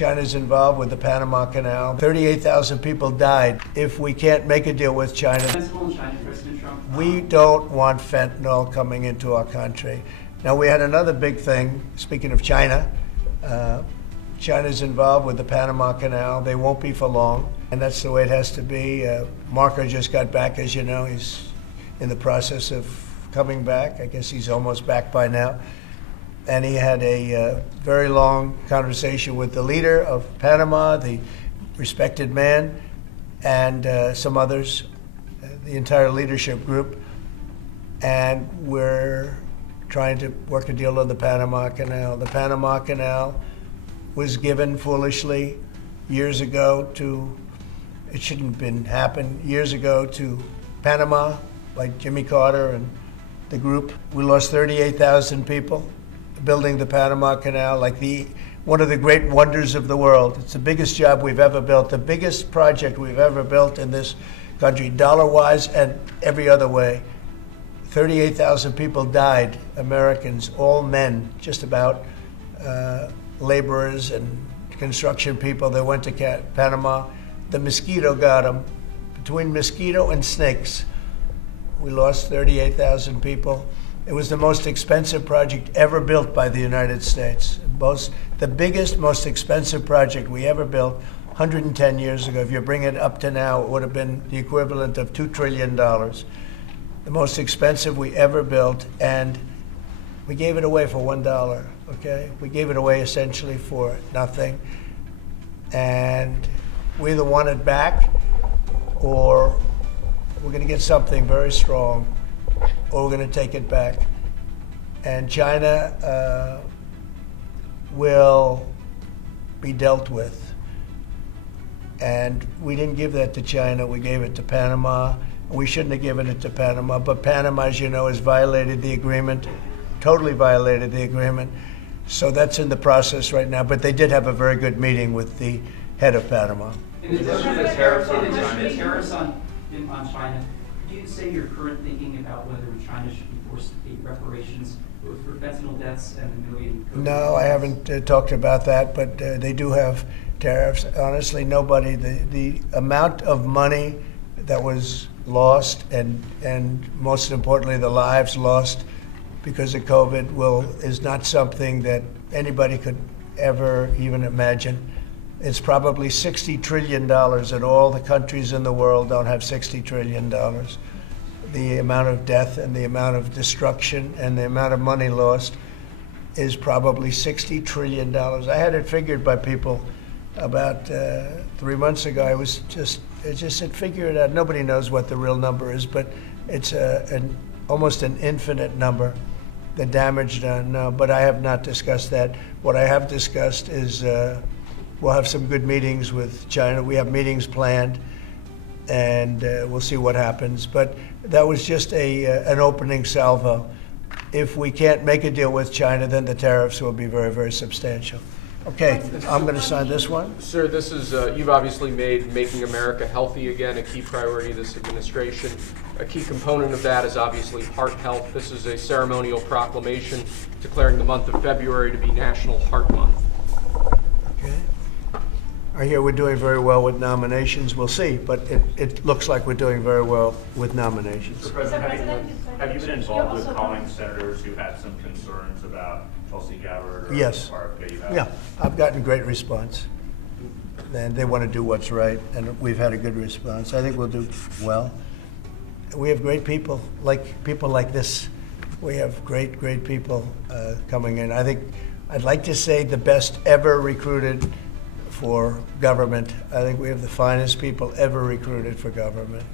China's involved with the Panama Canal. 38,000 people died. If we can't make a deal with China, we don't want fentanyl coming into our country. Now, we had another big thing, speaking of China. China's involved with the Panama Canal. They won't be for long, and that's the way it has to be. Marco just got back, as you know. He's in the process of coming back. I guess he's almost back by now. And he had a very long conversation with the leader of Panama, the respected man, and some others, the entire leadership group. And we're trying to work a deal on the Panama Canal. The Panama Canal was given foolishly years ago to, it shouldn't have been happened, years ago to Panama by Jimmy Carter and the group. We lost 38,000 people building the Panama Canal, like one of the great wonders of the world. It's the biggest job we've ever built, the biggest project we've ever built in this country, dollar-wise and every other way. 38,000 people died, Americans, all men, just about, laborers and construction people that went to Panama. The mosquito got them. Between mosquito and snakes, we lost 38,000 people. It was the most expensive project ever built by the United States. The biggest, most expensive project we ever built 110 years ago. If you bring it up to now, it would have been the equivalent of $2 trillion. The most expensive we ever built, and we gave it away for $1, okay? We gave it away essentially for nothing. And we either want it back, or we're gonna get something very strong, or we're gonna take it back. And China will be dealt with. And we didn't give that to China, we gave it to Panama. We shouldn't have given it to Panama, but Panama, as you know, has violated the agreement, totally violated the agreement. So that's in the process right now, but they did have a very good meeting with the head of Panama. In addition to the tariffs on China, do you say your current thinking about whether China should be forced to pay reparations both for fentanyl deaths and the million? No, I haven't talked about that, but they do have tariffs. Honestly, nobody, the amount of money that was lost and most importantly, the lives lost because of COVID is not something that anybody could ever even imagine. It's probably $60 trillion, and all the countries in the world don't have $60 trillion. The amount of death and the amount of destruction and the amount of money lost is probably $60 trillion. I had it figured by people about 3 months ago. I just said, figure it out. Nobody knows what the real number is, but it's almost an infinite number, the damage done. No, but I have not discussed that. What I have discussed is we'll have some good meetings with China. We have meetings planned, and we'll see what happens. But that was just an opening salvo. If we can't make a deal with China, then the tariffs will be very, very substantial. Okay, I'm going to sign this one. Sir, this is, you've obviously made making America healthy again a key priority of this administration. A key component of that is obviously heart health. This is a ceremonial proclamation declaring the month of February to be National Heart Month. Okay. I hear we're doing very well with nominations. We'll see, but it looks like we're doing very well with nominations. Mr. President, have you been involved with calling senators who had some concerns about Tulsi Gabbard? Or Yes. Yeah, I've gotten great response. And they want to do what's right, and we've had a good response. I think we'll do well. We have great people like this. We have great, great people coming in. I think I'd like to say the best ever recruited for government. I think we have the finest people ever recruited for government.